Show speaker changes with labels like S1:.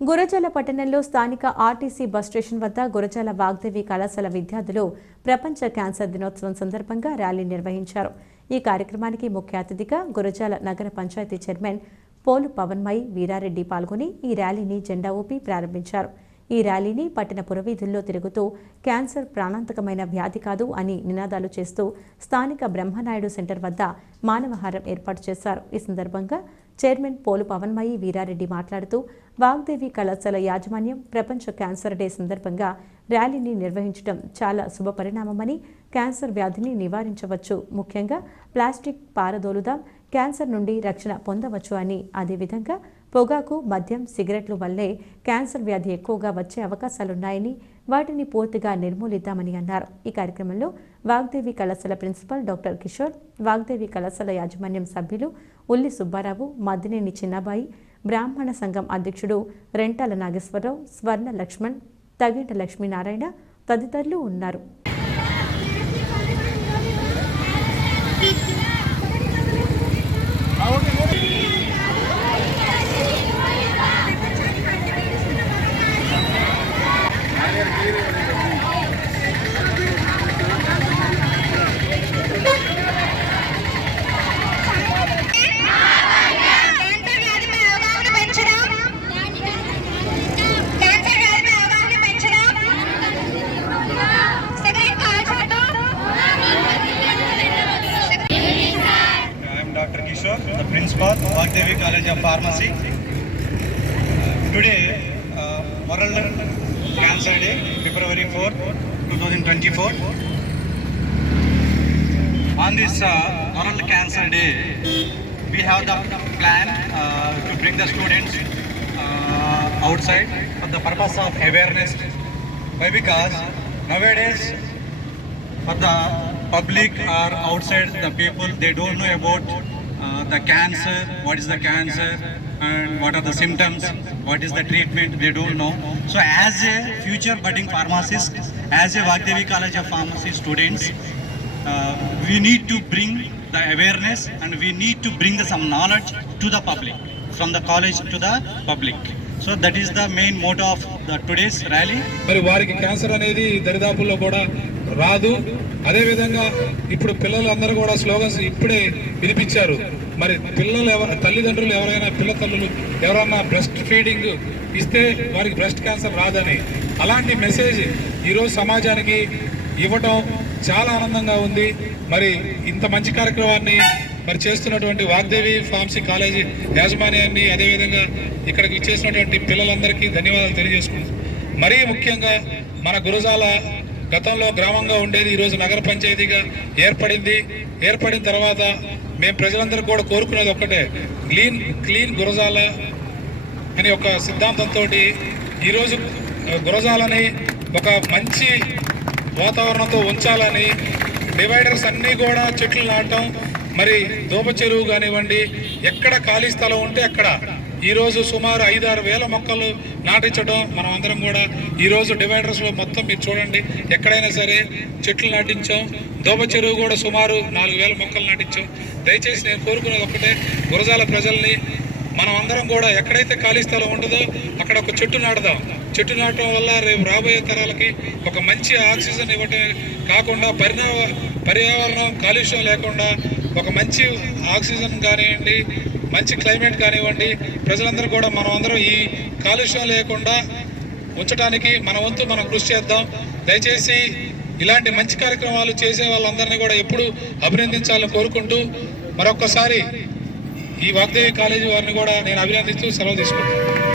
S1: గురజాల పట్టణంలో స్థానిక RTC bus station వద్ద గురజాల వాగ్దేవి కళాశాల విద్యార్థులు ప్రపంచ క్యాన్సర్ దినోత్సవం సందర్భంగా ర్యాలీ నిర్వహించారు. ఈ కార్యక్రమానికి ముఖ్య అతిథిగా గురజాల నగర పంచాయతీ చైర్మన్ పోలు పవన్మయి వీరారెడ్డి పాల్గొని ఈ ర్యాలీని జెండా ఊపి ప్రారంభించారు. ఈ ర్యాలీని పట్టణ పురవీధుల్లో తిరుగుతూ క్యాన్సర్ ప్రాణాంతకమైన వ్యాధి కాదు అని నినాదాలు చేస్తూ స్థానిక బ్రహ్మనాయుడు సెంటర్ వద్ద మానవహారం ఏర్పాటు చేశారు. ఈ సందర్భంగా చైర్మన్ పోలు పవన్మయి వీరారెడ్డి మాట్లాడుతూ వాగ్దేవి కళాశాల యాజమాన్యం ప్రపంచ క్యాన్సర్ డే సందర్భంగా ర్యాలీని నిర్వహించడం చాలా శుభపరిణామమని క్యాన్సర్ వ్యాధిని నివారించవచ్చు. ముఖ్యంగా ప్లాస్టిక్ పారదోలుదాం క్యాన్సర్ నుండి రక్షణ పొందవచ్చు అని అదేవిధంగా పొగాకు మద్యం సిగరెట్లు వల్లే క్యాన్సర్ వ్యాధి ఎక్కువగా వచ్చే అవకాశాలున్నాయని వాటిని పూర్తిగా నిర్మూలిద్దామని అన్నారు. ఈ కార్యక్రమంలో వాగ్దేవి కళాశాల ప్రిన్సిపల్ డాక్టర్ కిషోర్ వాగ్దేవి కళాశాల యాజమాన్యం సభ్యులు ఉల్లి సుబ్బారావు మద్దినేని చిన్నబాయి బ్రాహ్మణ సంఘం అధ్యక్షుడు రెంటాల నాగేశ్వరరావు స్వర్ణ లక్ష్మణ్ తగేట లక్ష్మీనారాయణ తదితరులు ఉన్నారు.
S2: Vagdevi College of Pharmacy. Today, uh, World Cancer Day, February 4, 2024. On this uh, World Cancer Day, we have the plan uh, to bring the students uh, outside for the purpose of awareness. Why? Because nowadays for the public or outside the people they don't know about the cancer what is the cancer and what are the symptoms what is the treatment they don't know so as a future budding pharmacist as a Vagdevi college of pharmacy students uh, we need to bring the awareness and we need to bring the, some knowledge to the public from the college to the public so that is the main motto of the today's rally
S3: మరి వారికి cancer అనేది దరిదాపుల్లో కూడా రాదు అదే విధంగా ఇప్పుడు పిల్లలందరూ కూడా స్లోగన్స్ ఇప్పుడే వినిపించారు మరి పిల్లలు ఎవరు తల్లిదండ్రులు ఎవరైనా పిల్ల తల్లులు ఎవరైనా బ్రెస్ట్ ఫీడింగ్ ఇస్తే వారికి బ్రెస్ట్ క్యాన్సర్ రాదని అలాంటి మెసేజ్ ఈరోజు సమాజానికి ఇవ్వటం చాలా ఆనందంగా ఉంది. మరి ఇంత మంచి కార్యక్రమాన్ని మరి చేస్తున్నటువంటి వాగ్దేవి ఫార్మసీ కాలేజీ యాజమాన్యాన్ని అదేవిధంగా ఇక్కడికి ఇచ్చేసినటువంటి పిల్లలందరికీ ధన్యవాదాలు తెలియజేసుకుంటున్నాం. మరీ ముఖ్యంగా మన గురజాల గతంలో గ్రామంగా ఉండేది ఈరోజు నగర పంచాయతీగా ఏర్పడింది. ఏర్పడిన తర్వాత మేము ప్రజలందరూ కూడా కోరుకునేది ఒక్కటే క్లీన్ క్లీన్ గురజాల అనే ఒక సిద్ధాంతంతో ఈరోజు గురజాలని ఒక మంచి వాతావరణంతో ఉంచాలని డివైడర్స్ అన్నీ కూడా చెట్లు నాటడం మరి దోప చెరువు కానివ్వండి ఎక్కడ ఖాళీ స్థలం ఉంటే అక్కడ ఈరోజు సుమారు ఐదారు వేల మొక్కలు నాటించడం మనం అందరం కూడా ఈరోజు డివైడర్స్లో మొత్తం మీరు చూడండి. ఎక్కడైనా సరే చెట్లు నాటించాం. దోమ చెరువు కూడా సుమారు నాలుగు వేల మొక్కలు నాటించాం. దయచేసి నేను కోరుకునేది ఒక్కటే గురజాల ప్రజల్ని మనం అందరం కూడా ఎక్కడైతే ఖాళీ స్థలం ఉంటుందో అక్కడ ఒక చెట్టు నాటుదాం. చెట్టు నాటడం వల్ల రేపు రాబోయే తరాలకి ఒక మంచి ఆక్సిజన్ ఇవ్వటం కాకుండా పరిణామ పర్యావరణం కాలుష్యం లేకుండా ఒక మంచి ఆక్సిజన్ కానివ్వండి మంచి క్లైమేట్ కానివ్వండి ప్రజలందరూ కూడా మనం అందరం ఈ కాలుష్యం లేకుండా ఉంచడానికి మన వంతు మనం కృషి చేద్దాం. దయచేసి ఇలాంటి మంచి కార్యక్రమాలు చేసే వాళ్ళందరినీ కూడా ఎప్పుడు అభినందించాలని కోరుకుంటూ మరొక్కసారి ఈ వాగ్దేవి కాలేజీ వారిని కూడా నేను అభినందిస్తూ సెలవు తీసుకుంటాను